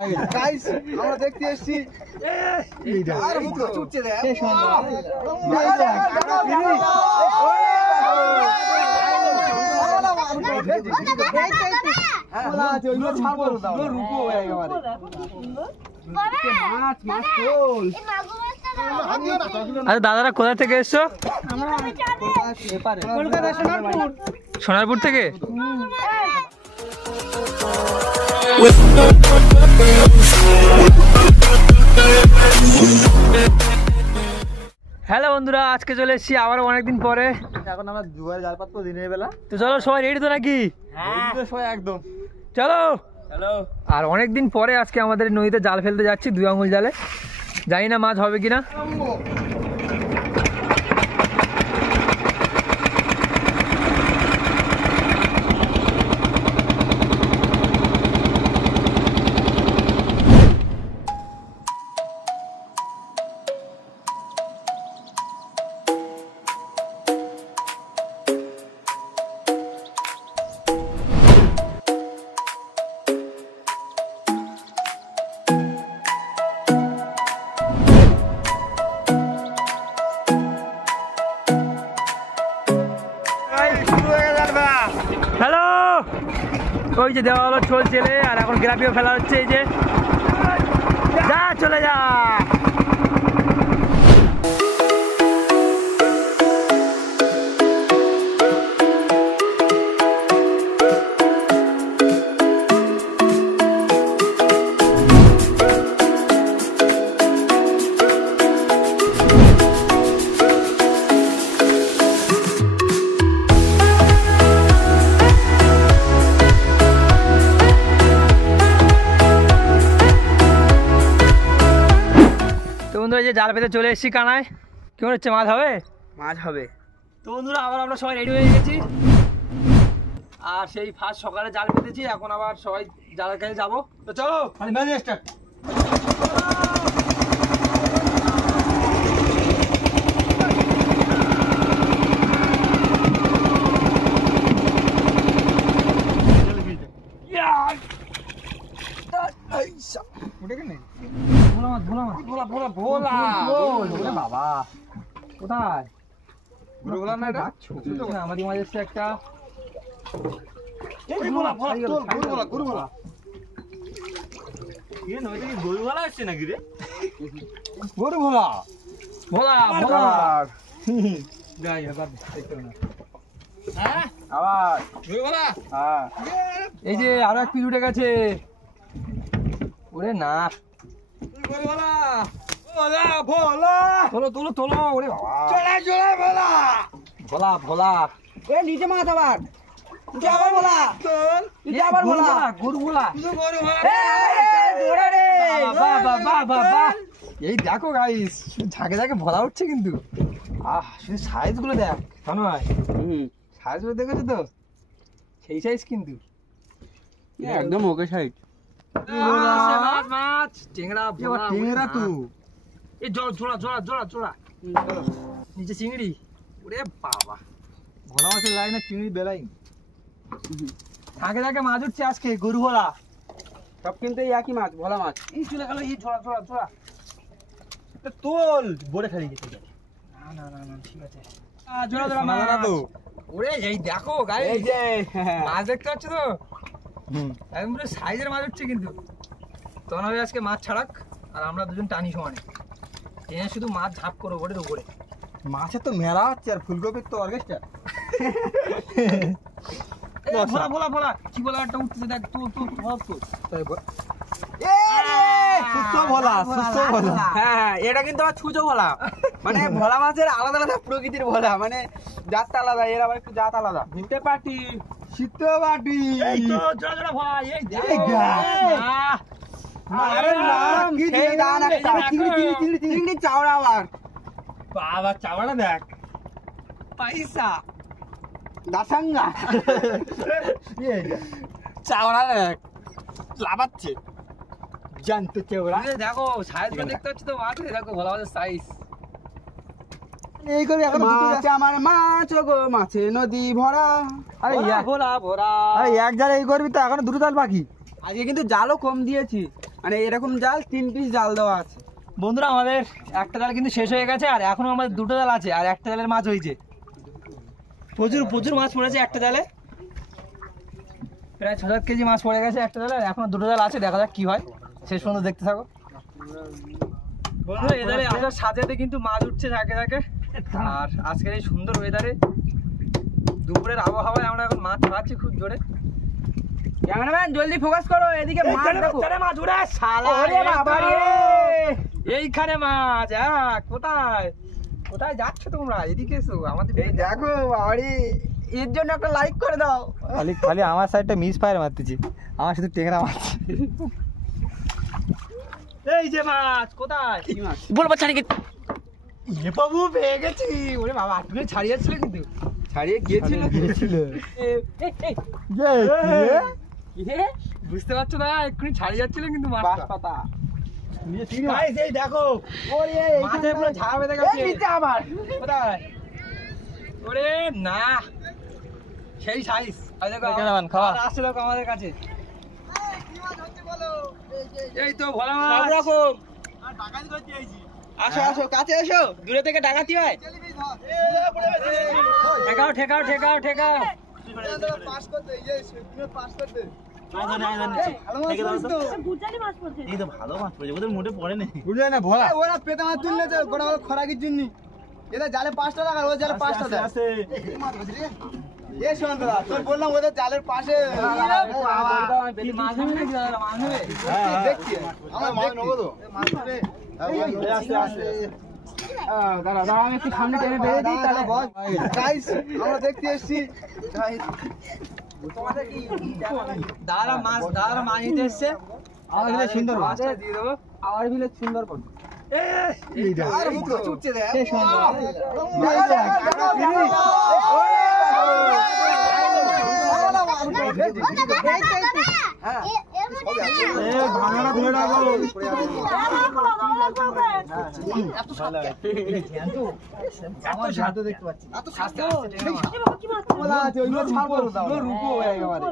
Guys আমরা দেখতে এসেছি আর মুখ ছুটছে রে শেষ হয় আরে দাদারা কোথা থেকে এসছো? কলকাতা সোনারপুর থেকে। হ্যালো বন্ধুরা, আজকে চলে এসেছি আবার অনেকদিন পরে। এখন আমরা দুবার জাল পাতবো দিনের বেলা। তো চলো সবাই রেডি তো নাকি? সবাই একদম চলো। হ্যালো। আর অনেকদিন পরে আজকে আমাদের নদীতে জাল ফেলতে যাচ্ছি, 2 আঙুল জালে। জানি না মাছ হবে কিনা। হ্যালো, ওই যে দেওয়া হলো ছোল চেলে, আর এখন গ্রাফিও ফেলা হচ্ছে। এই যে যা চলে যা। বন্ধুরা যে জাল পেতে চলে এসেছি কানায়। কেমন হচ্ছে? মাছ হবে? মাছ হবে। তো বন্ধুরা আবার আমরা সবাই রেডি হয়ে গেছি। আর সেই ফার্স্ট সকালে জাল পেতেছি, এখন আবার সবাই জালের কাছে যাবো। তো চলো ম্যাচ স্টার্ট। বাবা কোথায়? আমাদের মাঝে এসছে একটা গরু ভোলা আসছে নাকি রে? গরু ভোলা ভোলা ভোলা। যাই আবার আবার গরু ভোলা। হ্যাঁ, এই যে আরো এক পিস উঠে গেছে। ওরে না, গরু ভোলা ভোলা ভোলা। তোলো তোলো তোলো। ওরে বাবা, চলে চলে ভোলা ভোলা ভোলা। এ নিচে মাছ আবার নিচে আবার ভোলা চল নিচে আবার ভোলা গরু ভোলা। শুধু গরু ভোলা। ধরে রে। বাহ বাহ বাহ বাহ বাহ। এই দেখো গাইস, ঝাঁকে ঝাঁকে ভোলা উঠছে কিন্তু। শুধু সাইজ গুলো দেখ। নয় সাইজ গুলো দেখেছো তো? সেই সাইজ কিন্তু একদম ওকে সাইড। মাছ মাছ টেংরা ভোলা। টেংরা তো এই জল জোড়া জোড়া জোড়া জোড়া। নিচে চিংড়ি। ওরে বাবা, ভোলা মাছের লাইন না চিংড়ি বেলাই। ঝাঁকে ঝাঁকে মাছ উঠছে আজকে। গরু ভোলা সব কিন্তু এই একই মাছ, ভোলা মাছ। এই চলে গেল। এই জোড়া জোড়া জোড়া। তোল বড়ে খালি গেছে। না না না না, ঠিক আছে। জোড়া জোড়া মাছ তো। ওরে এই দেখো গাইস, এই যে মাছ দেখতে পাচ্ছ তো? একদম পুরো সাইজের মাছ উঠছে কিন্তু। তখন হবে আজকে মাছ ছাড়াক, আর আমরা দুজন টানি সমানে টেনে শুধু মাছ ঝাঁপ করবো ওটার উপরে। মাছের তো মেলা হচ্ছে, আর ফুলকপির তো অর্কেস্ট্রা। ভোলা ভোলা ভোলা। কি বলা একটা উঠতেছে দেখ। তো তো সুস্থ ভোলা, সুস্থ ভোলা। হ্যাঁ, এটা কিন্তু আবার ছুঁচো ভোলা। মানে ভোলা মাছের আলাদা আলাদা প্রকৃতির ভোলা, মানে জাতটা আলাদা, এর আবার একটু জাত আলাদা। ভিনতে পাটি শীত বাটি। এই তো জোড়া জোড়া ভোলা। এই দেখো। এই দেখ। আরে না, কি সেই দান দিয়ে একটা। চিংড়ি চাওড়া আবার। বাবা চাওয়াটা দেখ। পয়সা দাসাঙ্গা চাওড়া দেখ, লাভাচ্ছে জানতো চেওড়া। দেখো সাইজ দেখতে পাচ্ছ তো মাছ। দেখো ভোলা মাছের সাইজ। এই করে এখন মাছ আমার মাছ গো, মাছে নদী ভরা। আরে ভোলা ভোলা। আরে এক জাল এই করবি তো, এখনো দুটো জাল বাকি। আজকে কিন্তু জালও কম দিয়েছি, মানে এরকম জাল 3 পিস জাল দেওয়া আছে। বন্ধুরা আমাদের একটা জাল কিন্তু শেষ হয়ে গেছে, আর এখনো আমাদের দুটো জাল আছে, আর একটা জালের মাছ হয়েছে। প্রচুর প্রচুর মাছ পড়েছে একটা জালে, প্রায় 6-7 কেজি মাছ পড়ে গেছে একটা জালে, আর এখনো দুটো জাল আছে। দেখা যাক কি হয়, শেষ পর্যন্ত দেখতে থাকো বন্ধুরা। এই জালে আসার সাথে কিন্তু মাছ উঠছে ঝাঁকে ঝাঁকে, আর আজকের এই সুন্দর ওয়েদারে দুপুরের আবহাওয়ায় আমরা এখন মাছ পাচ্ছি খুব জোরে। ক্যামেরাম্যান জলদি ফোকাস করো, এদিকে মাছ দেখো। মাছ উড়ে শালা, ওরে বাবা রে, এইখানে মাছ। কোথায় কোথায় যাচ্ছ তোমরা? এদিকে এসো আমাদের। এই দেখো বাবারে, এর জন্য একটা লাইক করে দাও। খালি খালি আমার সাইডটা মিস ফায়ার মারতেছি, আমার শুধু টেংরা মাছ। এই যে মাছ, কোথায় বল বাচ্চা নাকি? এ বাবু পেয়ে গেছি। ওরে বাবা, আটগুলো ছাড়িয়েছিল কিন্তু। ছাড়িয়ে গিয়েছিল। বুঝতে পারছো না, এক্ষুনি ছাড়িয়ে যাচ্ছিল কিন্তু বাঁশ মাছটা। পাতা। Guys, এই দেখো ওরে মাছের পুরো ঝাড়া বেঁধে গেছে। এই নিচে আবার। কোথায়? ওরে না, সেই সাইজ। আসছে দেখো আমাদের কাছে। এই তো ভোলা সব মাছ। রকম। আসো আসো, কাছে এসো, দূরে থেকে ডাকাতি হয়। ঠেকাও ঠেকাও ঠেকাও ঠেকাও। ওরা পেতে মাছ তুললে গোটা খরাকির জন্য, এদের জালে 5টা টাকা, ওদের জালে 5টা দেয়। এ সন্তরা, তোর বললাম ওদের জালের পাশে মাছ হবে নাকি দাদা? মাছ হবে? দেখছি আমার মাছ নেবো তো মাছ হবে। দাঁড়া দাঁড়া, আমি একটু সামনে টেনে বেরিয়ে দিই তাহলে। গাইস আমরা দেখতে এসেছি। দাদা মাছ নিতে এসছে। আমার এখানে সুন্দর মাছ। মাছটা দিয়ে দেবো। আমার বিলে সুন্দর করে। আর মুখ ছুটছে দেখ। সে সুন্দর। আমার সাথে দেখতে পাচ্ছি। এত সাথে বলা আছে ওইগুলো ছাড়বো দাও। রূপো হয়ে একেবারে।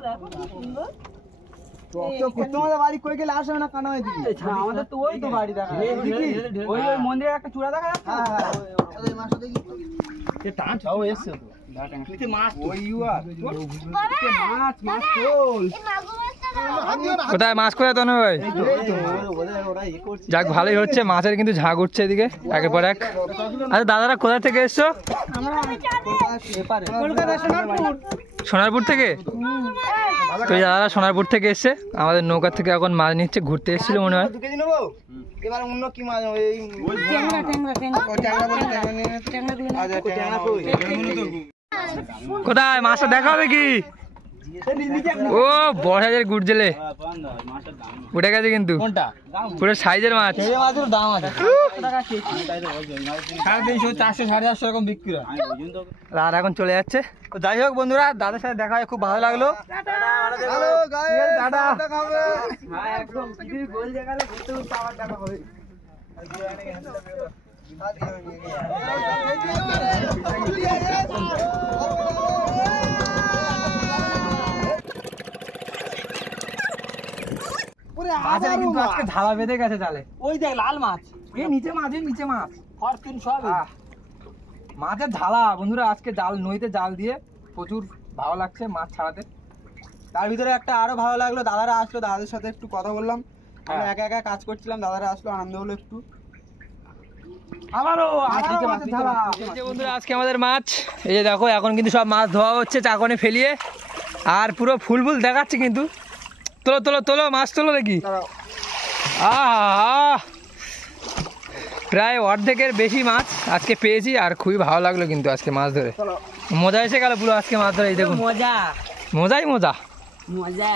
তোমাদের বাড়ি কই গেলে আসবে না কানা এদিকে? আমাদের তো ওই তো বাড়ি দেখা যাচ্ছে। ওই ওই মন্দিরের একটা চূড়া দেখা যাচ্ছে। হ্যাঁ হ্যাঁ ওই মাছটা দেখি। এ টান ছাও এসছে তো। নিতে মাছ তো। ওই ইউয়ার মাছ মাছ তোল। কোথায় মাছ কোথায় তনু ভাই? যাক ভালোই হচ্ছে, মাছের কিন্তু ঝাঁক উঠছে এদিকে একের পর এক। আচ্ছা দাদারা কোথা থেকে এসছো? কলকাতা সোনারপুর। সোনারপুর থেকে? তো এই দাদারা সোনারপুর থেকে এসছে, আমাদের নৌকা থেকে এখন মাছ নিচ্ছে, ঘুরতে এসেছিল মনে হয়। 2 কেজি নেবো। এবার অন্য কি মাছ ওই ট্যাংরা ট্যাংরা ট্যাংরা। ট্যাংরা বলি ট্যাংরা নিয়ে। ট্যাংরা দিবেন। আচ্ছা ট্যাংরা কই? কোথায় মাছটা দেখা হবে কি? ও বড় সাইজের গুড় জেলে উঠে গেছে কিন্তু, পুরো সাইজের মাছ। এই মাছের দাম আছে। 350 400 450 এরকম বিক্রি হয়। আর এখন চলে যাচ্ছে। তো যাই হোক বন্ধুরা, দাদার সাথে দেখা হয়ে খুব ভালো লাগলো। Hello guys tata. দেখা হবে। হ্যাঁ একদম, পৃথিবীর গোল জায়গায় ঘুরতে ঘুরতে আবার দেখা হবে। মাছের কিন্তু আজকে ধাবা বেঁধে গেছে জালে। ওই দেখ লাল মাছ। এই নিচে মাছ, এই নিচে মাছ। ফরচুন সব। আহ, মাছের ঝালা বন্ধুরা, আজকে জাল নইতে জাল দিয়ে প্রচুর ভালো লাগছে মাছ ছাড়াতে। তার ভিতরে একটা আরো ভালো লাগলো, দাদারা আসলো, দাদাদের সাথে একটু কথা বললাম। আমরা হ্যাঁ। একা একা কাজ করছিলাম, দাদারা আসলো, আনন্দ হলো একটু। আবারও নিচে মাছ, মাছের নিচে ঝালা। মাছ, এই যে বন্ধুরা আজকে আমাদের মাছ, এই যে দেখো এখন কিন্তু সব মাছ ধোয়া হচ্ছে চাকনে ফেলিয়ে, আর পুরো ফুল ফুল দেখাচ্ছে কিন্তু। তোলো তোলো তোলো মাছ তোলো দেখি। আহ, প্রায় অর্ধেকের বেশি মাছ আজকে পেয়েছি, আর খুবই ভালো লাগলো কিন্তু আজকে মাছ ধরে। মজা এসে গেল পুরো আজকে মাছ ধরে। এই দেখুন মজা মজাই মজা, মজা।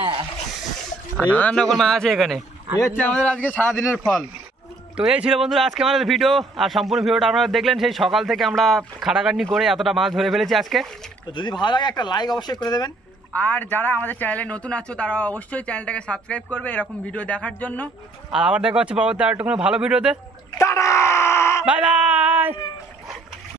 আর নানান রকম মাছ আছে এখানে। এই হচ্ছে আমাদের আজকে সারাদিনের ফল। তো এই ছিল বন্ধুরা আজকে আমাদের ভিডিও, আর সম্পূর্ণ ভিডিওটা আপনারা দেখলেন। সেই সকাল থেকে আমরা খাটাখাটনি করে এতটা মাছ ধরে ফেলেছি আজকে। তো যদি ভালো লাগে একটা লাইক অবশ্যই করে দেবেন। আর যারা আমাদের চ্যানেলে নতুন আছো তারা অবশ্যই চ্যানেলটাকে সাবস্ক্রাইব করবে এরকম ভিডিও দেখার জন্য। আর আবার দেখা হচ্ছে পরবর্তী আর একটু ভালো ভিডিওতে। Tata, bye bye.